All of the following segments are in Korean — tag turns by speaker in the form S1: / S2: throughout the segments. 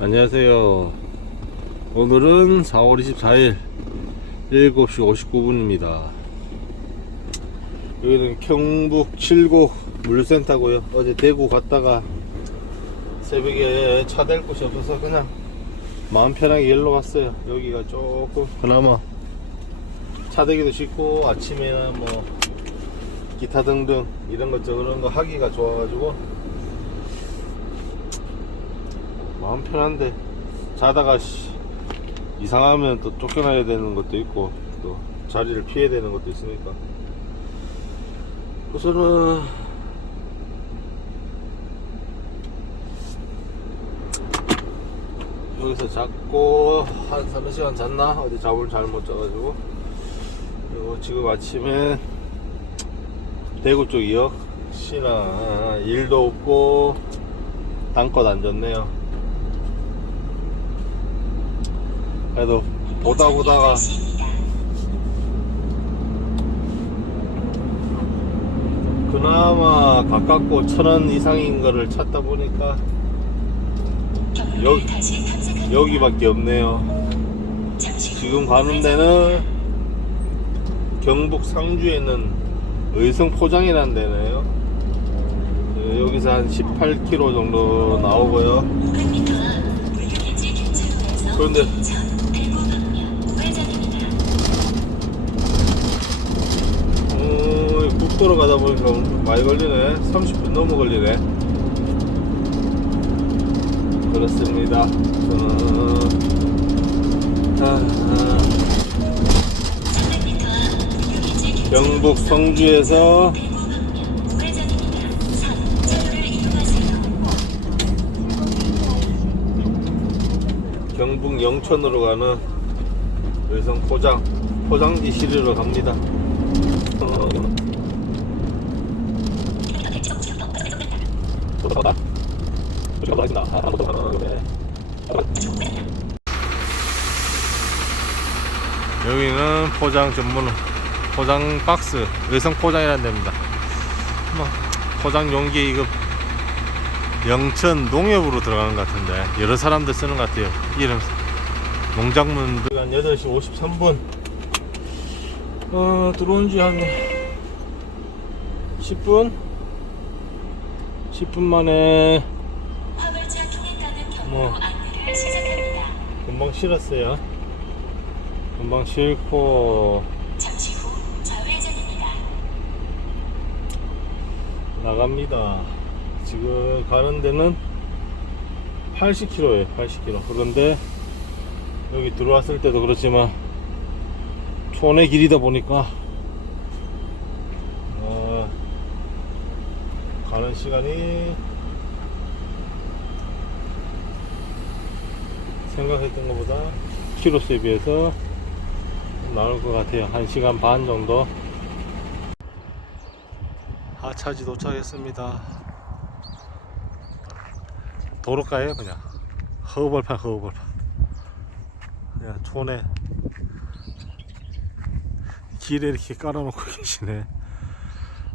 S1: 안녕하세요. 오늘은 4월 24일 7시 59분입니다. 여기는 경북 칠곡 물류센터고요. 어제 대구 갔다가 새벽에 차 댈 곳이 없어서 그냥 마음 편하게 일로 왔어요. 여기가 조금 그나마 차 대기도 쉽고 아침에나 뭐 기타 등등 이런 것 저런 거 하기가 좋아가지고 마음 편한데 자다가 씨, 이상하면 또 쫓겨나야 되는 것도 있고 또 자리를 피해야 되는 것도 있으니까. 우선은 여기서 잡고 한 3시간 잤나? 어디 잠을 잘 못 자가지고. 그리고 지금 아침에 대구 쪽이요 시나 일도 없고 땅껏 안 졌네요 그래도 보다 보다가 그나마 가깝고 천 원 이상인 거를 찾다 보니까 여기, 여기밖에 없네요. 지금 가는 데는 경북 상주에 있는 의성 포장이라는 데네요. 네, 여기서 한 18km 정도 나오고요. 그런데 어, 국도로 가다 보니까 많이 걸리네. 30분 넘어 걸리네. 그렇습니다. 저는 경북 성주에서 경북 영천으로 가는 의성 포장 포장지 시리로 갑니다. 어, 들어가다. 들어가겠습니다. 아, 어, 네. 여기는 포장 전문 포장 박스 의성 포장이라는 데입니다. 뭐 포장 용기 이거 영천 농협으로 들어가는 것 같은데 여러 사람들 쓰는 것 같아요. 이름 농작물들 한 8시 53분 어, 들어온 지 한 10분? 10분 만에 뭐. 금방 실었어요. 금방 실고
S2: 잠시 후 좌회전입니다.
S1: 나갑니다. 지금 가는 데는 80km에요, 80km. 그런데 여기 들어왔을 때도 그렇지만 촌의 길이다 보니까 어, 가는 시간이 생각했던 것보다 키로수에 비해서 좀 나올 것 같아요. 1시간 반 정도. 하차지 도착했습니다. 도로가에 그냥 허벌판 허벌판. 그냥 촌에 길에 이렇게 깔아놓고 계시네.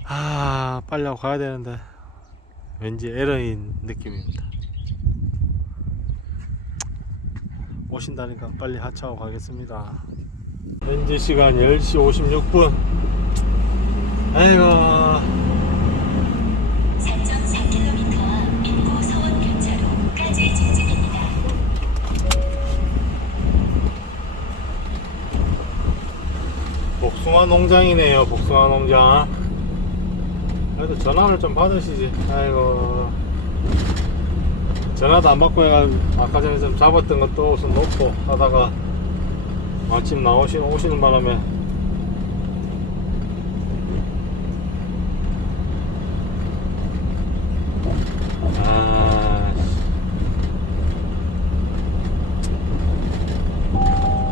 S1: 아 빨리 하고 가야 되는데 왠지 에러인 느낌입니다. 오신다니까 빨리 하차하고 가겠습니다. 현재 시간 10시 56분. 아이고.
S2: 4.4km 인구 서원 교차로까지 직진입니다.
S1: 복숭아 농장이네요 복숭아 농장 그래도 전화를 좀 받으시지 아이고 전화도 안 받고 해가 아까 전에 좀 잡았던 것도 우선 놓고 하다가 마침 나오시는 오시는 바람에. 아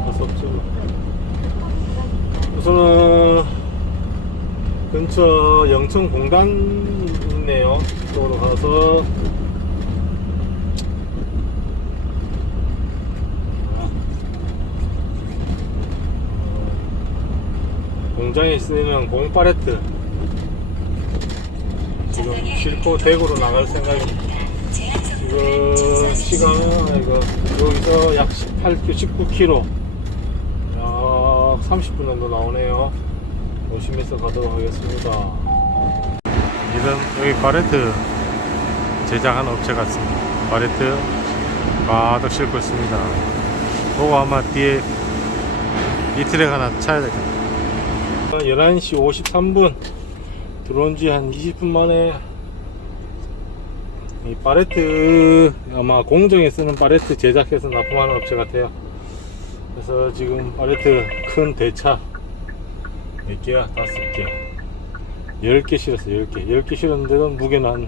S1: 무섭죠 우선은 근처 영천 공단 있네요. 그쪽으로 가서 공장에 쓰이는 공파레트 지금 싣고 대구로 나갈 생각입니다. 지금 시간은 이거 여기서 약 18km, 19km, 약 30분 정도 나오네요. 조심해서 가도록 하겠습니다. 이런 여기 바레트 제작하는 업체 같습니다. 바레트 가득 싣고 있습니다. 그거 아마 뒤에 이틀에 하나 차야 되겠다. 11시 53분 들어온 지 한 20분 만에 이 파레트 아마 공정에 쓰는 파레트 제작해서 납품하는 업체 같아요. 그래서 지금 파레트 큰 대차 몇 개야? 다섯 개. 10개 실었어요. 10개. 10개 실었는데도 무게는 한,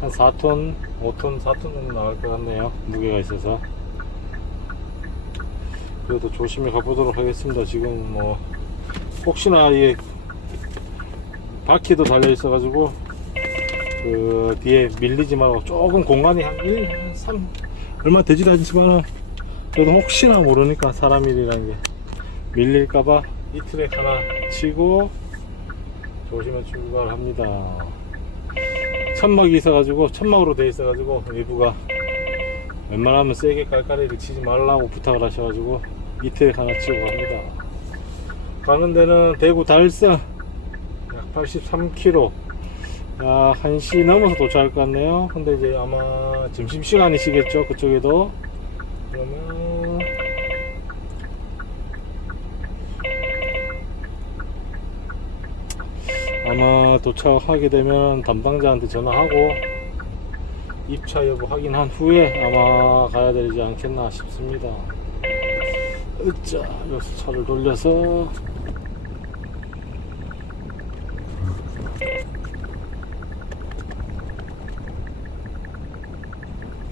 S1: 한 4톤, 5톤, 4톤 정도 나갈 것 같네요. 무게가 있어서. 그래도 조심히 가보도록 하겠습니다. 지금 뭐 혹시나 이 바퀴도 달려 있어 가지고 그 뒤에 밀리지 말고 조금 공간이 한 1, 한 3, 얼마 되지도 않지만 그래도 혹시나 모르니까 사람 일이라는 게 밀릴까봐 이 트랙 하나 치고 조심해 출발합니다. 천막이 있어가지고 천막으로 돼 있어가지고 외부가 웬만하면 세게 깔깔이를 치지 말라고 부탁을 하셔가지고 이 트랙 하나 치고 갑니다. 가는 데는 대구 달성 약 83km 약 1시 넘어서 도착할 것 같네요. 근데 이제 아마 점심시간이시겠죠 그쪽에도? 그러면 아마 도착하게 되면 담당자한테 전화하고 입차 여부 확인한 후에 아마 가야 되지 않겠나 싶습니다. 으짜 여기서 차를 돌려서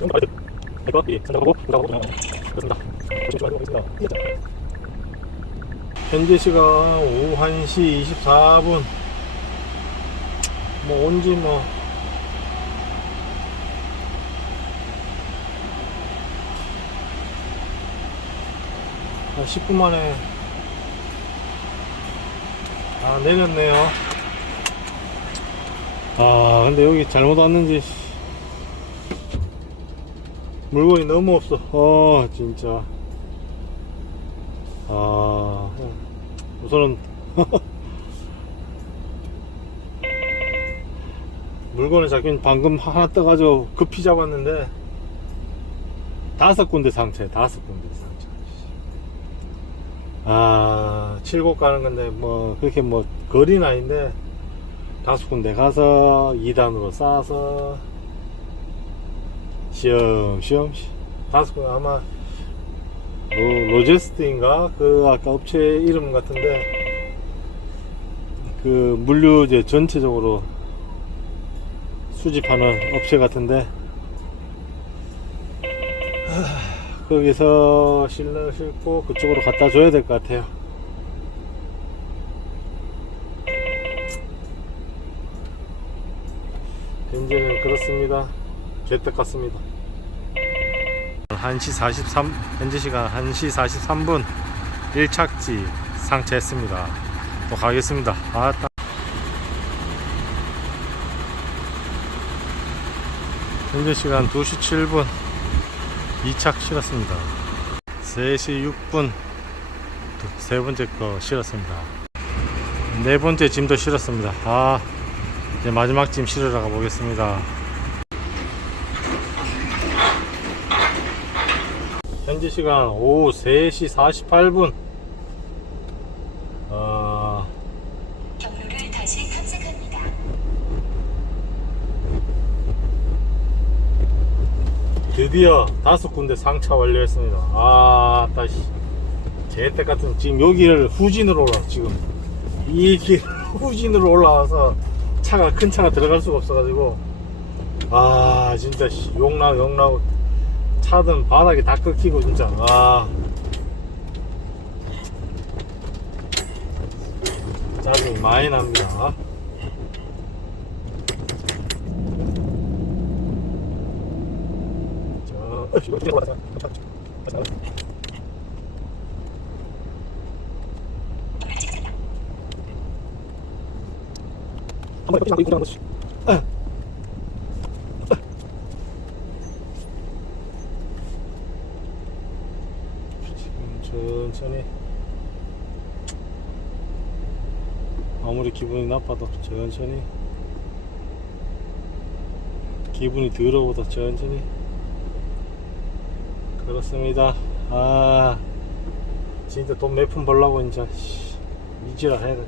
S1: 돼. 이거 이 생각하고 생각하고 그렇습니다. 조심히 하겠습니다. 현재 시간 오후 1시 24분. 뭐 온지 뭐한 10분 만에 아 내렸네요. 아 근데 여기 잘못 왔는지 물건이 너무 없어. 어, 진짜. 아, 우선은 물건을 잡긴 방금 하나 떠가지고 급히 잡았는데 다섯 군데 상처, 다섯 군데 상처. 아, 칠곡 가는 건데 뭐 그렇게 뭐 거리는 아닌데 다섯 군데 가서 2단으로 싸서 시험시험 다섯 군 아마 로, 로제스트인가 그 아까 업체 이름 같은데 그 물류제 전체적으로 수집하는 업체 같은데 하, 거기서 실내 싣고 그쪽으로 갖다 줘야 될 것 같아요. 현재는 그렇습니다. 개떡 같습니다. 1시 43 현재 시간 1시 43분 1착지 상체했습니다. 또 가겠습니다. 아따. 현재 시간 2시 7분 2착 실었습니다. 3시 6분 두- 세 번째 거 실었습니다. 네 번째 짐도 실었습니다. 아, 이제 마지막 짐 실으러 가보겠습니다. 현재 시간 오후 3시 48분. 어,
S2: 경로를 다시 탐색합니다.
S1: 드디어 다섯 군데 상차 완료했습니다. 아, 다시. 개떼 같은 지금 여기를 후진으로 올라 지금 이 길 후진으로 올라와서 차가 큰 차가 들어갈 수가 없어가지고 아 진짜 씨, 욕나 욕나고 차든 바닥에 다 꺾이고 진짜 아 짜증이 많이 납니다. 한번 이렇게 잡고 이렇게 잡고 천천히. 아무리 기분이 나빠도 천천히. 기분이 더러워도 천천히. 그렇습니다. 아 진짜 돈 몇 푼 벌라고 이제 씨, 이지라 해야 돼.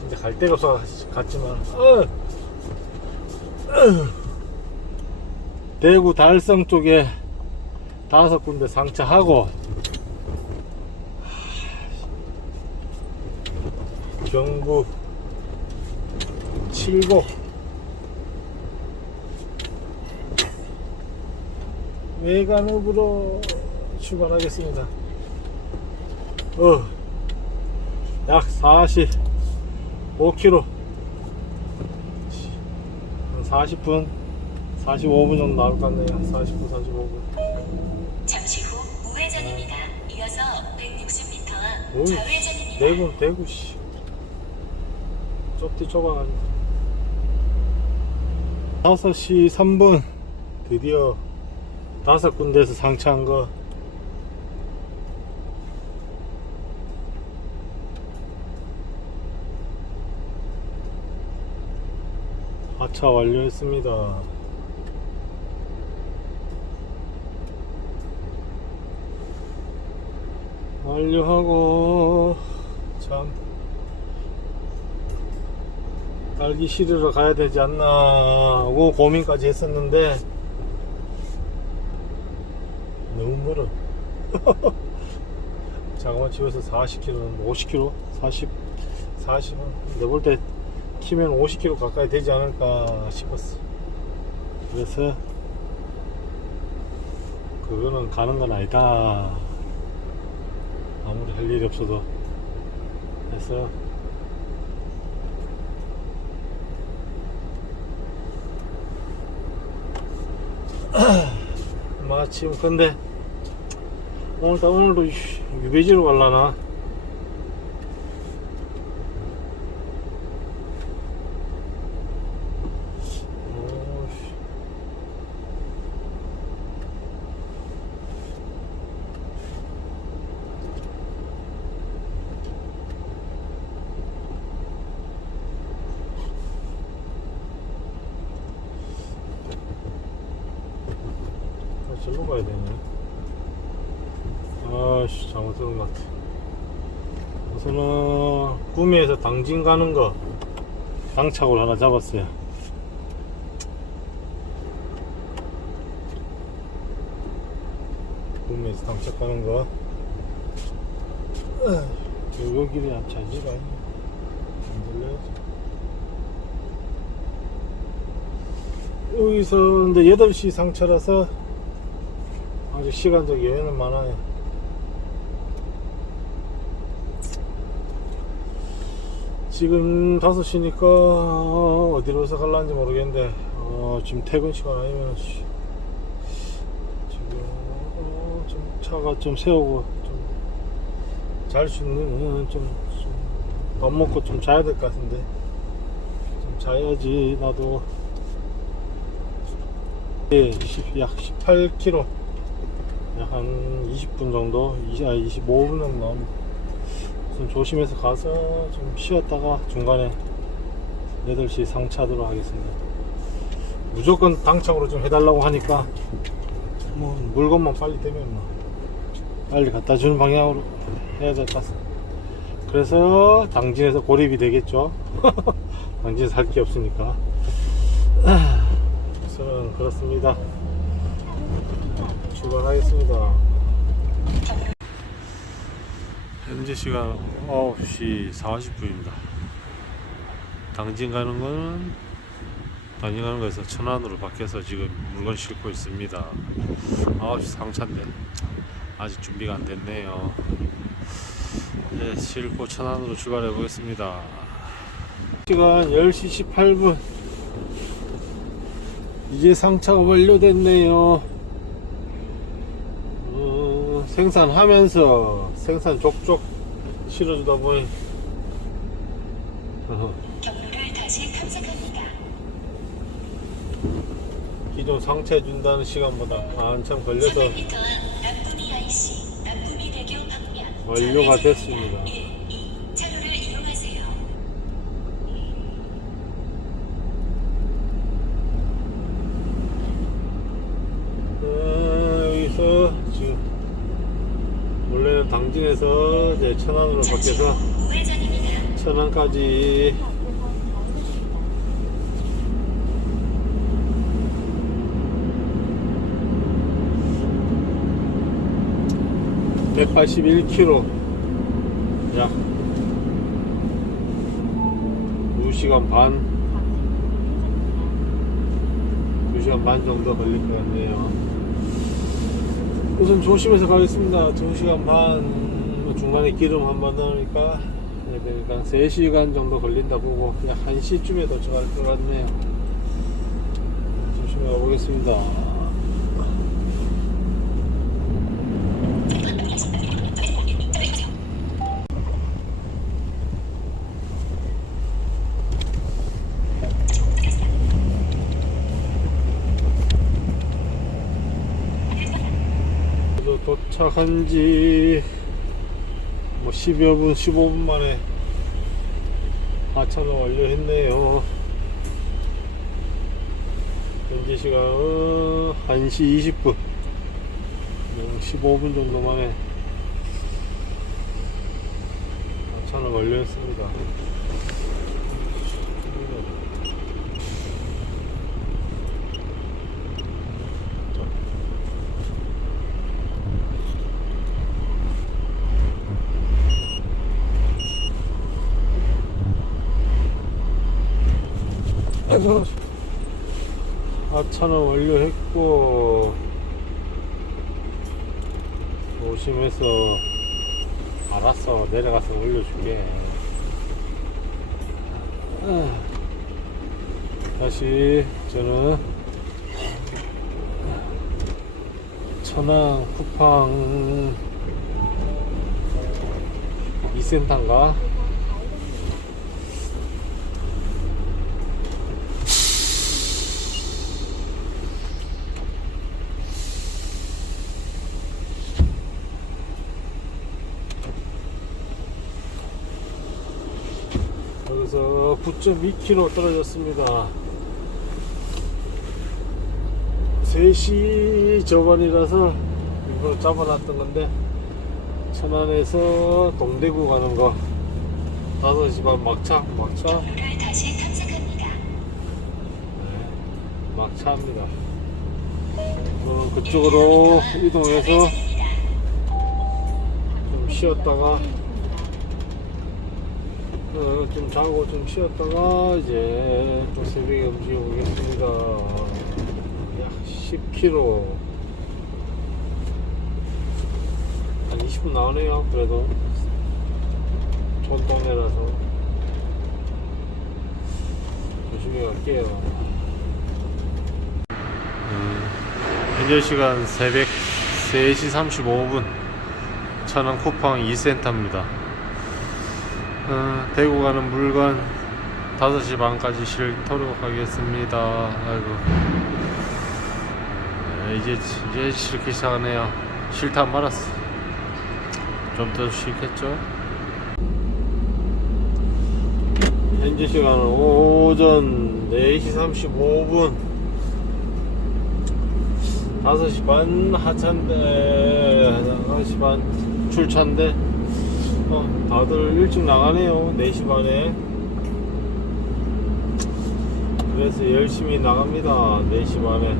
S1: 진짜 갈 데가 없어 갔지만 어. 어. 대구 달성 쪽에 다섯 군데 상차하고 경부 칠곡 외관읍으로 출발하겠습니다. 어, 약 45km, 한 40분, 45분 정도 나올 것 같네요. 40분, 45분.
S2: 잠시 후 우회전입니다. 이어서 160m 앞 좌회전입니다.
S1: 대구, 대구, 씨. 좁디 좁아가지고. 5시 3분. 드디어 다섯 군데에서 상차한 거. 하차 완료했습니다. 완료하고 참 딸기 실으러 가야 되지 않나 하고 고민까지 했었는데 너무 멀어. 자그마 집에서 40km 50km 40 40 내가 볼때 키면 50km 가까이 되지 않을까 싶었어. 그래서 그거는 가는 건 아니다. 아무리 할 일이 없어도 해서 마침 근데 오늘따 오늘도 유배지로 갈라나 오씨. 아, 절로 가야 되네. 아씨, 잘못 들은 것 같아. 우선은, 당진 가는 거, 당착을 하나 잡았어요. 구미에서 당착 가는 거. 요 길이 안 차지가. 안 들려야지. 여기서 근데 8시 상차라서 아주 시간적 여유는 많아요. 지금 5시니까 어디로서 갈란지 모르겠는데 어, 지금 퇴근 시간 아니면 씨, 지금 어, 좀 차가 좀 세우고 좀잘수 있는 좀밥 먹고 좀 자야 될 것 같은데. 좀 자야지 나도. 예, 20, 약 18km 약 한 20분 정도? 20, 아, 25분 정도 좀 조심해서 가서 좀 쉬었다가 중간에 8시 상차하도록 하겠습니다 무조건 당착으로 좀 해달라고 하니까 뭐 물건만 빨리 되면 뭐 빨리 갖다 주는 방향으로 해야 될 것 같습니다 그래서 당진에서 고립이 되겠죠 당진에서 할 게 없으니까 저는 그렇습니다. 출발하겠습니다. 현재 시간 9시 40분입니다. 당진 가는 거는 당진 가는 거에서 천안으로 바뀌어서 지금 물건 싣고 있습니다. 9시 상차인데 아직 준비가 안 됐네요. 네, 싣고 천안으로 출발해 보겠습니다. 시간 10시 18분 이제 상차가 완료됐네요. 어, 생산하면서 생산 족족 실어주다 보니 어,
S2: 경로를 다시 탐색합니다.
S1: 기존 상차해준다는 시간보다 한참 걸려서
S2: 300m 앞 남부미 IC, 남부미
S1: 완료가 됐습니다.
S2: 1, 2 차로를 이용하세요.
S1: 아, 여기서 지금 원래는 당진에서 이제
S2: 우회전입니다.
S1: 천안까지 (181km) 약 2시간 반 2시간 반 정도 걸릴 것 같네요 우선 조심해서 가겠습니다 2시간 반뭐 중간에 기름 한번 넣으니까 네, 그러니까 3시간 정도 걸린다 보고 약 1시쯤에 도착할 것 같네요. 조심히 가보겠습니다. 도착한 지뭐 10여 분, 15분 만에 하차를 완료했네요. 현재 시간은 1시 20분. 15분 정도 만에 하차를 완료했습니다. 아이고. 하차는 완료했고 조심해서 알았어 내려가서 올려줄게. 아, 다시 저는 천안 쿠팡 2센터인가 여기서 9.2km 떨어졌습니다. 3시 저반이라서 이거 잡아놨던 건데 천안에서 동대구 가는 거 5시 반 막차 막차
S2: 다시 탐색합니다.
S1: 네, 막차입니다. 어, 그쪽으로 이동해서. 좀 쉬었다가 어, 좀 자고 좀 쉬었다가 이제 또 새벽에 움직여 보겠습니다. 약 10km 한 20분 나오네요. 그래도 좋은 동네라서 조심히 갈게요. 음, 현재 시간 새벽 3시 35분 천안 쿠팡 2센터입니다. 어, 대구 가는 물건 5시 반까지 실도록 하겠습니다. 아이고. 네, 이제, 이제 실기 시작하네요. 실타 말았어. 좀더 쉬겠죠? 현재 시간은 오전 4시 35분. 5시 반 하차인데, 5시 반 출차인데, 어, 다들 일찍 나가네요. 4시 반에. 그래서 열심히 나갑니다. 4시 반에.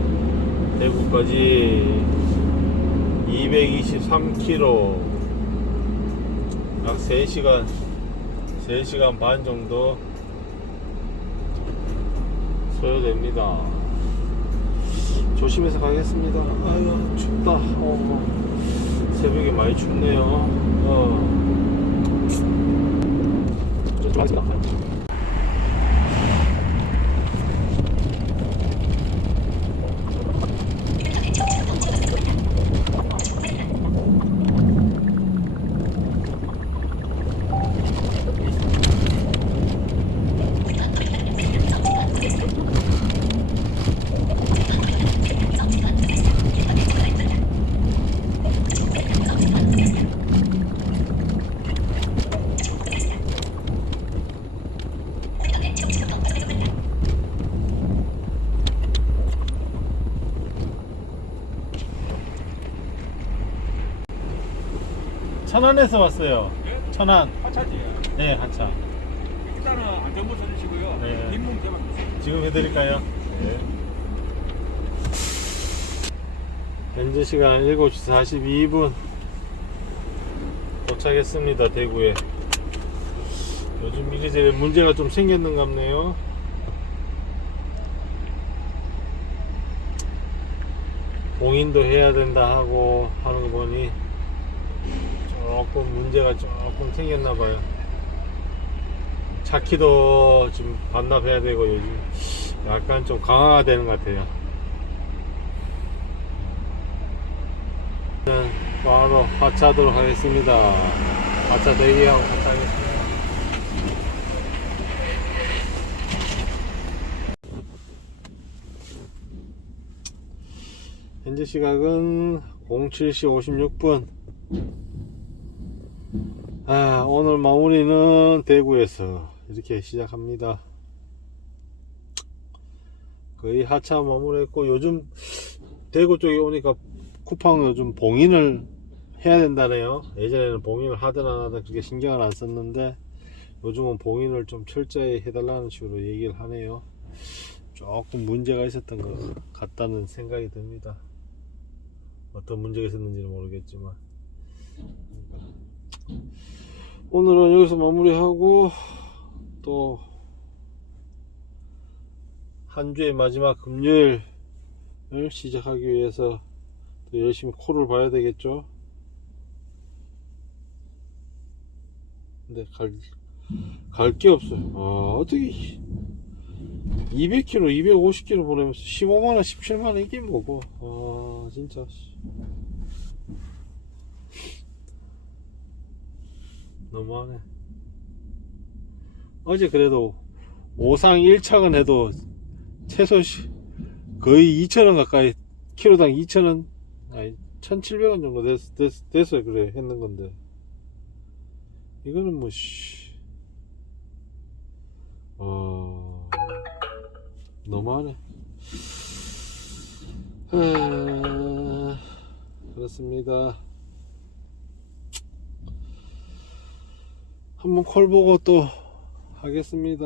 S1: 대구까지 223km. 약 3시간, 3시간 반 정도 소요됩니다. 조심해서 가겠습니다. 아유, 춥다. 어, 새벽에 많이 춥네요. 어. 좋습니다. 천안에서 왔어요. 천안.
S3: 하차지.
S1: 네, 하차.
S3: 일단은 안전부 써주시고요.
S1: 네.
S3: 개방 주세요.
S1: 지금 해드릴까요? 네. 현재 시간 7시 42분 도착했습니다 대구에 요즘 이래저래 문제가 좀 생겼는갑네요 봉인도 해야 된다 하고 하는 조금 문제가 조금 생겼나 봐요 차키도 지금 반납해야 되고 요즘 약간 좀 강화가 되는 것 같아요. 저는 바로 하차하도록 하겠습니다. 하차 대기하고 하차하겠습니다. 현재 시각은 07시 56분. 아, 오늘 마무리는 대구에서 이렇게 시작합니다. 거의 하차 마무리했고 요즘 대구 쪽에 오니까 쿠팡 요즘 봉인을 해야 된다네요. 예전에는 봉인을 하든 안 하든 그렇게 신경을 안 썼는데 요즘은 봉인을 좀 철저히 해달라는 식으로 얘기를 하네요. 조금 문제가 있었던 것 같다는 생각이 듭니다. 어떤 문제가 있었는지는 모르겠지만 오늘은 여기서 마무리하고 또 한 주의 마지막 금요일을 시작하기 위해서 또 열심히 코를 봐야 되겠죠. 근데 갈, 갈 게 없어요. 아, 어떻게 200km, 250km 보내면서 15만원, 17만원 이게 뭐고. 아, 진짜. 너무하네. 어제 그래도 5상 1착은 해도 최소 시- 거의 2,000원 가까이 키로당 2,000원 아니 1,700원 정도 됐, 됐, 됐어요 그래 했는 건데 이거는 뭐 씨. 어 너무하네 아, 그렇습니다 한번 콜 보고 또 하겠습니다